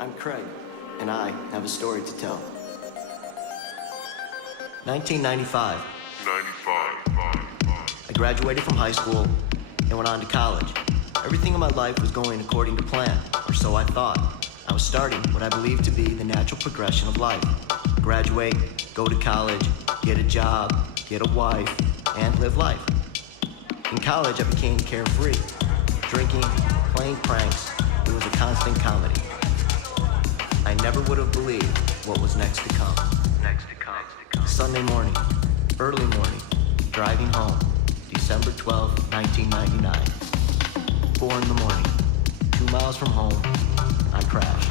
I'm Craig, and I have a story to tell. 1995. I graduated from high school and went on to college. Everything in my life was going according to plan, or so I thought. I was starting what I believed to be the natural progression of life. Graduate, go to college, get a job, get a wife, and live life. In college, I became carefree. Drinking, playing pranks, it was a constant comedy. I never would have believed what was next to come. Sunday morning, early morning, driving home, December 12, 1999. 4 in the morning, 2 miles from home, I crashed.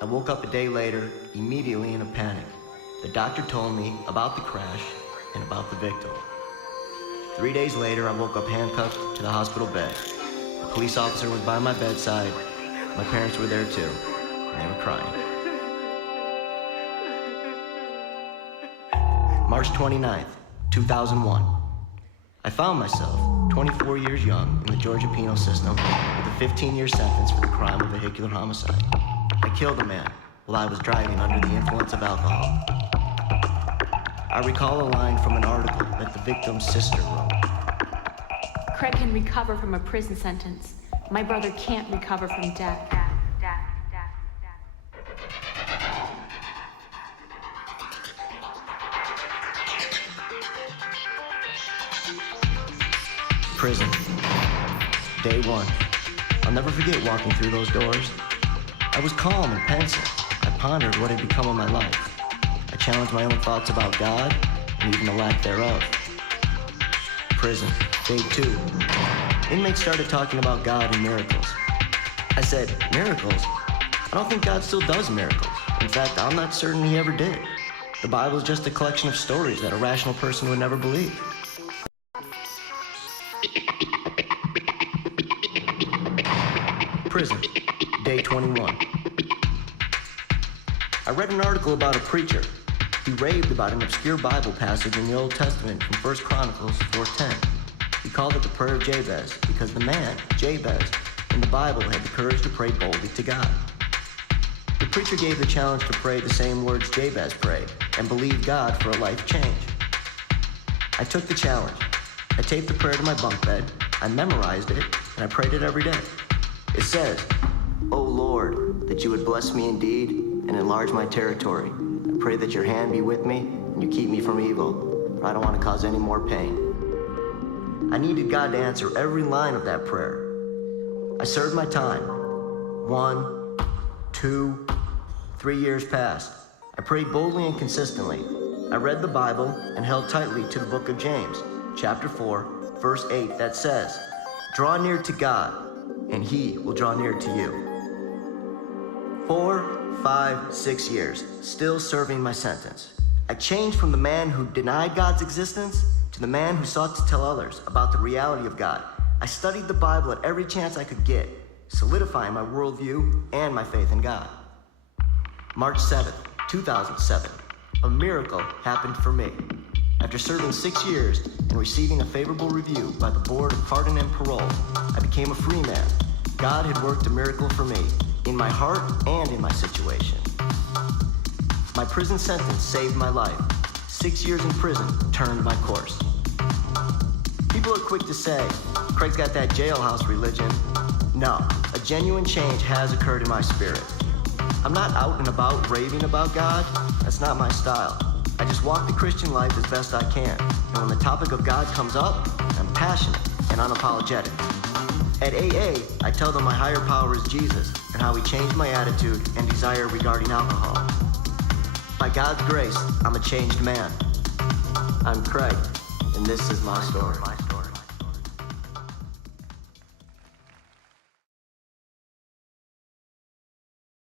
I woke up a day later, immediately in a panic. The doctor told me about the crash and about the victim. 3 days later, I woke up handcuffed to the hospital bed. A police officer was by my bedside. My parents were there too, and they were crying. March 29th, 2001. I found myself 24 years young in the Georgia penal system with a 15-year sentence for the crime of vehicular homicide. I killed a man while I was driving under the influence of alcohol. I recall a line from an article that the victim's sister wrote. Craig can recover from a prison sentence. My brother can't recover from death. Prison. Day 1. I'll never forget walking through those doors. I was calm and pensive. I pondered what had become of my life. I challenged my own thoughts about God and even the lack thereof. Prison. Day 2. Inmates started talking about God and miracles. I said, miracles? I don't think God still does miracles. In fact, I'm not certain he ever did. The Bible is just a collection of stories that a rational person would never believe. Prison. Day 21. I read an article about a preacher. He raved about an obscure Bible passage in the Old Testament from 1 Chronicles 4:10. He called it the prayer of Jabez because the man, Jabez, in the Bible had the courage to pray boldly to God. The preacher gave the challenge to pray the same words Jabez prayed and believe God for a life change. I took the challenge. I taped the prayer to my bunk bed, I memorized it, and I prayed it every day. It says, "O Lord, that you would bless me indeed and enlarge my territory. I pray that your hand be with me and you keep me from evil, for I don't want to cause any more pain." I needed God to answer every line of that prayer. I served my time. 1, 2, 3 years passed. I prayed boldly and consistently. I read the Bible and held tightly to the book of James, chapter 4, verse 8, that says, "Draw near to God, and he will draw near to you." 4, 5, 6 years, still serving my sentence. I changed from the man who denied God's existence to the man who sought to tell others about the reality of God. I studied the Bible at every chance I could get, solidifying my worldview and my faith in God. March 7th, 2007, a miracle happened for me. After serving 6 years and receiving a favorable review by the Board of Pardon and Parole, I became a free man. God had worked a miracle for me, in my heart and in my situation. My prison sentence saved my life. 6 years in prison turned my course. People are quick to say, Craig's got that jailhouse religion. No, a genuine change has occurred in my spirit. I'm not out and about raving about God. That's not my style. I just walk the Christian life as best I can. And when the topic of God comes up, I'm passionate and unapologetic. At AA, I tell them my higher power is Jesus and how he changed my attitude and desire regarding alcohol. By God's grace, I'm a changed man. I'm Craig, and this is my story.